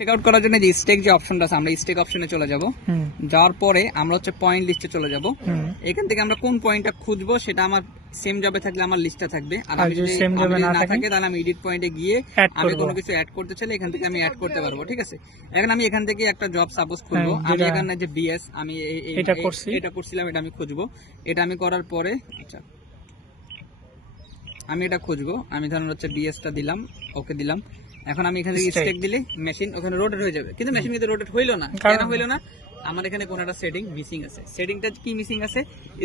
Check out করার জন্য যে স্টেক যে অপশনটা আছে আমরা স্টেক অপশনে চলে যাব। যাওয়ার পরে আমরা হচ্ছে পয়েন্ট লিস্টে চলে যাব। এখান থেকে আমরা কোন পয়েন্টটা খুঁজবো সেটা আমার সেম জবে থাকলে আমার লিস্টে থাকবে, আর আমি যদি না থাকে তাহলে আমি এডিট পয়েন্টে গিয়ে আমি কোনো কিছু অ্যাড করতে চাইলে এখান থেকে আমি অ্যাড করতে পারবো। ঠিক আছে, এখন আমি এখান থেকে একটা জব সাপোজ খুলবো। আমি এখানে যে বিএস আমি এটা করছিলাম, এটা আমি খুঁজবো। এটা আমি করার পরে আচ্ছা আমি এটা খুঁজবো। আমি ধরুন হচ্ছে বিএসটা দিলাম, ওকে দিলাম। এখন আমি এখানে স্টেক দিলে মেশিন ওখানে রোটেট হয়ে যাবে, কিন্তু মেশিন কিন্তু রোটেট হইলো না। কেন হইলো না? আমার এখানে কোন একটা সেটিং মিসিং আছে। সেটিংটা কি মিসিং আছে?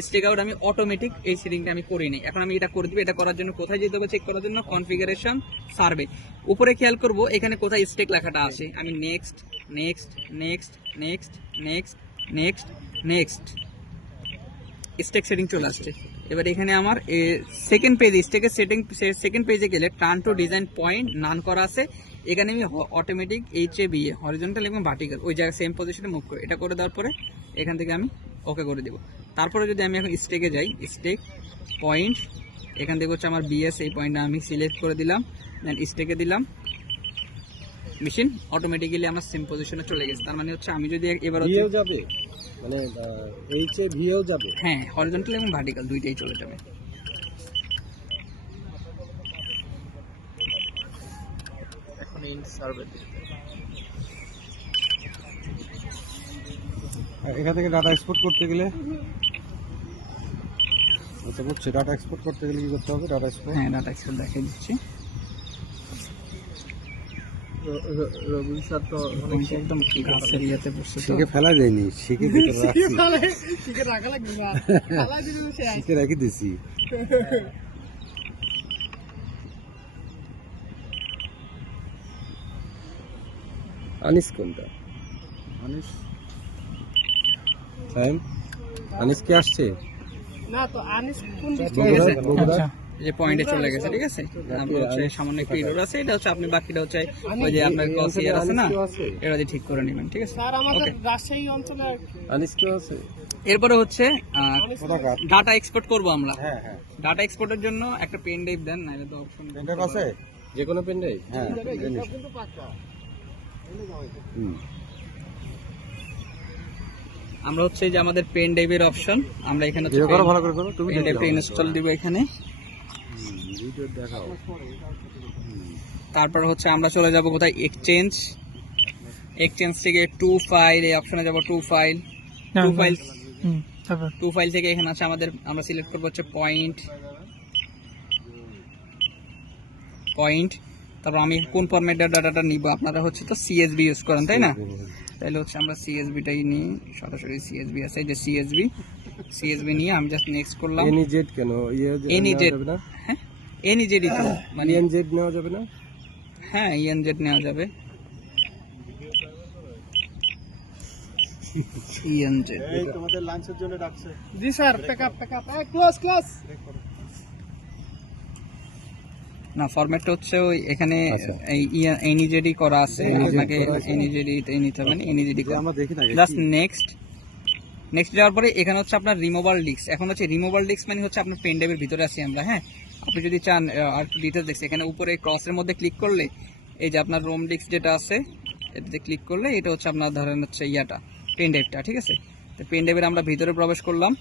স্টেক আউট আমি অটোমেটিক এই সেটিংটা আমি করি নাই। এখন আমি এটা করে দিব। এটা করার জন্য কোথায় যেতে হবে চেক করার জন্য? Configuration, survey. উপরে খেয়াল করব এখানে কোথায় স্টেক লেখাটা আছে। আমি next next next next next next next stack setting চলে আসছে। এবার এখানে আমার সেকেন্ড পেজ স্টেকের সেকেন্ড পেজে গেলে টার্ন টু ডিজাইন পয়েন্ট নান করা আছে। এখানে আমি অটোমেটিক HABA হরিজন্টাল এবং ভার্টিক্যাল ওই জায়গায় সেম পজিশনে মুভ করি। এটা করে দেওয়ার পরে এখান থেকে আমি ওকে করে দেব। তারপরে যদি আমি এখন স্টেকে যাই, স্টেক পয়েন্ট এখান থেকে হচ্ছে আমার বিএস, এই পয়েন্টটা আমি সিলেক্ট করে দিলাম, দেন স্টেকে দিলাম। মেশিন অটোমেটিক্যালি আমার সেম পজিশনে চলে গেছে। তার মানে হচ্ছে আমি যদি এবার যাবে মানে HABA যাবে, হ্যাঁ হরিজন্টাল এবং ভার্টিক্যাল দুইটাই চলে যাবে। এখন ইন সার্ভে এখান থেকে ডাটা এক্সপোর্ট করতে গেলে আচ্ছা বুঝছি, ডাটা এক্সপোর্ট করতে গেলে কি করতে হবে? ডাটা এক্সপোর্ট, হ্যাঁ ডাটা এক্সপোর্ট দেখিয়ে দিচ্ছি। রবি স্যার তো একদম গাছের ইয়েতে বসছে, শিখে ফেলা যায়নি, শিখে ভিতরে রাখছি, শিখে রাখা লাগবে না, শিখে রাখি দিছি। আনিস কোনটা? আনিস টাইম আনিস কি আসছে না তো? আনিস কোন আচ্ছা যে পয়েন্টে চলে গেছে। ঠিক আছে, তারপর হচ্ছে সামান্য একটু এরর আছে, এটা হচ্ছে আপনি বাকিটা হচ্ছে ওই যে আপনার ক্রস ইয়ার আছে না, এটা দিয়ে ঠিক করে নেবেন। ঠিক আছে স্যার, আমাদের রাজশাহী অঞ্চলে আনিস কি আছে? এরপরে হচ্ছে ডাটা এক্সপোর্ট করব আমরা। হ্যাঁ হ্যাঁ, ডাটা এক্সপোর্টের জন্য একটা পেন ড্রাইভ দেন, না এটা তো অপশন পেন ড্রাইভ আছে, যে কোনো পেন ড্রাইভ। হ্যাঁ আমরা হচ্ছে যে আমাদের পেন ড্রাইভের অপশন আমরা এখানে ভালো করে করো, তুমি পেন ড্রাইভটা ইনস্টল দিব এখানে। ভিডিও দেখাও। তারপর হচ্ছে আমরা চলে যাব কোথায়? এক্সচেঞ্জ। এক্সচেঞ্জ থেকে টু ফাইল, এই অপশনে যাব। টু ফাইল থেকে এখানে আছে আমাদের, আমরা সিলেক্ট করব হচ্ছে পয়েন্ট। তারপর আমি কোন ফরম্যাটের ডাটাটা নিব? আপনারা হচ্ছে তো CSV ইউজ করেন তাই না? তাহলে হচ্ছে আমরা CSVটাই নিই, সরাসরি CSV আছে, যে CSV নিয়ে আমি জাস্ট নেক্সট করলাম। এনইজেড কেন? এনইজেড, হ্যাঁ এনইজেডই তো, মানে ENZ নেওয়া যাবে না? হ্যাঁ ENZ নেওয়া যাবে। ENZ এই তোমাদের লাঞ্চের জন্য ডাকছে। জি স্যার, প্যাকআপ ক্লোজ না, ফরম্যাটটা হচ্ছে ওই এখানে এই এনইজেডই করা আছে, আপনাকে এনইজেডই নিতে হবে। এনইজেডই আমরা দেখি না, জাস্ট নেক্সট যাওয়ার পরে এখানে হচ্ছে আপনার রিমুভাল ডিস্ক। এখন হচ্ছে রিমুভাল ডিস্ক মানে হচ্ছে আপনার পেন ড্রাইভের ভিতরে আছি আমরা। হ্যাঁ, আপনি যদি চান আর একটু ডিটেলস দেখছি, এখানে উপরে ক্রসের মধ্যে ক্লিক করলে এই যে আপনার রোম ডিস্ক যেটা আছে এটাতে ক্লিক করলে এটা হচ্ছে আপনার ধরেন হচ্ছে ইয়াটা পেন ড্রাইভটা। ঠিক আছে, তো পেন ড্রাইভের আমরা ভিতরে প্রবেশ করলাম।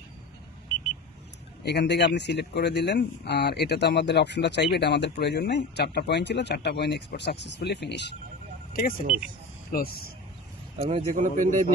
এখান থেকে আপনি সিলেক্ট করে দিলেন, আর এটা তো আমাদের অপশনটা চাইবে, এটা আমাদের প্রয়োজন নেই। 4টা পয়েন্ট ছিল, 4টা পয়েন্ট এক্সপোর্ট সাকসেসফুলি ফিনিশ। ঠিক আছে, ক্লোজ। তার মানে যে কোনো পেন ড্রাইভ